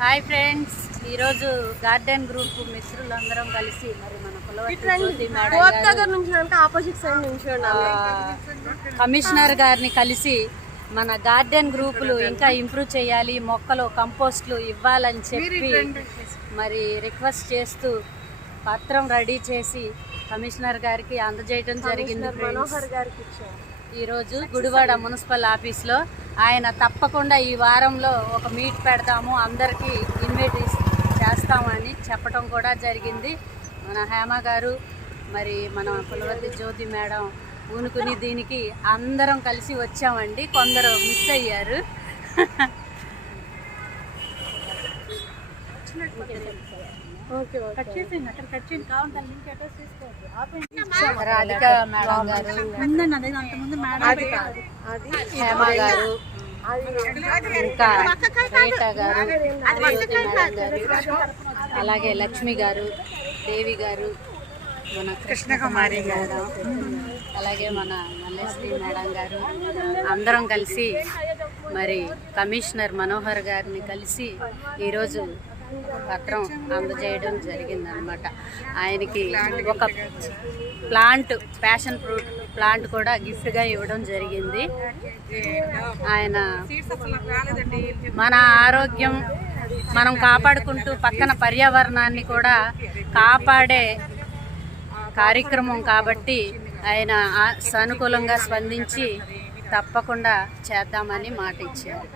Hi friends, ఈరోజు garden group మిత్రులందరం కలిసి మరి మన కమిషనర్ గారిని కలిసి మన గార్డెన్ గ్రూపులు ఇంకా ఇంప్రూవ్ చేయాలి, మొక్కలు కంపోస్ట్లు ఇవ్వాలని చెప్పి మరి రిక్వెస్ట్ చేస్తూ పత్రం రెడీ చేసి కమిషనర్ గారికి అందజేయడం జరిగింది. ఈరోజు గుడివాడ మున్సిపల్ ఆఫీస్లో ఆయన తప్పకుండా ఈ వారంలో ఒక మీట్ పెడతాము, అందరికీ ఇన్వైట్ చేస్తామని చెప్పడం కూడా జరిగింది. మన హేమ గారు మరి మన పులవర్తి జ్యోతి మేడం ఊనుకుని దీనికి అందరం కలిసి వచ్చామండి. కొందరు మిస్ అయ్యారు. రాధిక మేడం గారు, హేమ గారు, ఇంకా రేటా గారు, అలాగే లక్ష్మి గారు, దేవి గారు, మన కృష్ణకుమారి మేడం, అలాగే మన మల్లేశ్వరి మేడం గారు అందరం కలిసి మరి కమిషనర్ మనోహర్ గారిని కలిసి ఈరోజు పత్రం అందజేయడం జరిగిందనమాట. ఆయనకి ఒక ప్లాంట్, ప్యాషన్ ఫ్రూట్ ప్లాంట్ కూడా గిఫ్ట్గా ఇవ్వడం జరిగింది. ఆయన మన ఆరోగ్యం మనం కాపాడుకుంటూ పక్కన పర్యావరణాన్ని కూడా కాపాడే కార్యక్రమం కాబట్టి ఆయన సానుకూలంగా స్పందించి తప్పకుండా చేద్దామని మాట ఇచ్చారు.